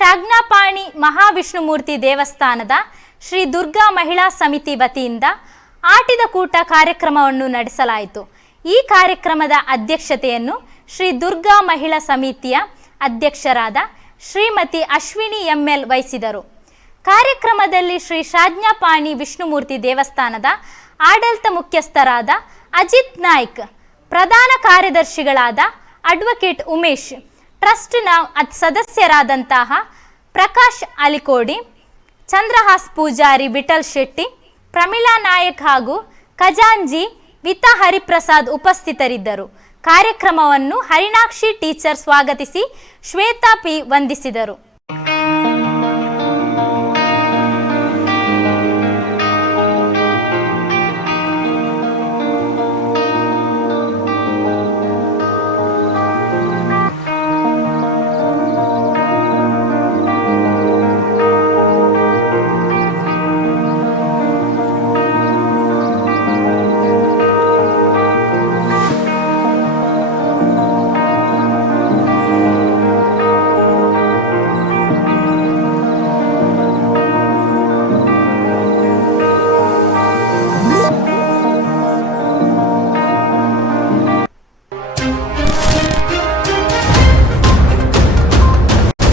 ಶಾಜ್ಞಾಪಾಣಿ ಮಹಾವಿಷ್ಣುಮೂರ್ತಿ ದೇವಸ್ಥಾನದ ಶ್ರೀ ದುರ್ಗಾ ಮಹಿಳಾ ಸಮಿತಿ ವತಿಯಿಂದ ಆಟಿದ ಕೂಟ ಕಾರ್ಯಕ್ರಮವನ್ನು ನಡೆಸಲಾಯಿತು. ಈ ಕಾರ್ಯಕ್ರಮದ ಅಧ್ಯಕ್ಷತೆಯನ್ನು ಶ್ರೀ ದುರ್ಗಾ ಮಹಿಳಾ ಸಮಿತಿಯ ಅಧ್ಯಕ್ಷರಾದ ಶ್ರೀಮತಿ ಅಶ್ವಿನಿ ಎಂಎಲ್ ವಹಿಸಿದರು. ಕಾರ್ಯಕ್ರಮದಲ್ಲಿ ಶ್ರೀ ಶಾಜ್ಞಾಪಾಣಿ ವಿಷ್ಣುಮೂರ್ತಿ ದೇವಸ್ಥಾನದ ಆಡಳಿತ ಮುಖ್ಯಸ್ಥರಾದ ಅಜಿತ್ ನಾಯ್ಕ್, ಪ್ರಧಾನ ಕಾರ್ಯದರ್ಶಿಗಳಾದ ಅಡ್ವೊಕೇಟ್ ಉಮೇಶ್, ಟ್ರಸ್ಟ್ನ ಸದಸ್ಯರಾದಂತಹ ಪ್ರಕಾಶ್ ಅಲಿಕೋಡಿ, ಚಂದ್ರಹಾಸ್ ಪೂಜಾರಿ, ವಿಠಲ್ ಶೆಟ್ಟಿ, ಪ್ರಮೀಳಾ ನಾಯಕ್ ಹಾಗೂ ಖಜಾಂಜಿ ವಿತಾ ಹರಿಪ್ರಸಾದ್ ಉಪಸ್ಥಿತರಿದ್ದರು. ಕಾರ್ಯಕ್ರಮವನ್ನು ಹರಿಣಾಕ್ಷಿ ಟೀಚರ್ ಸ್ವಾಗತಿಸಿ ಶ್ವೇತಾ ಪಿ ವಂದಿಸಿದರು.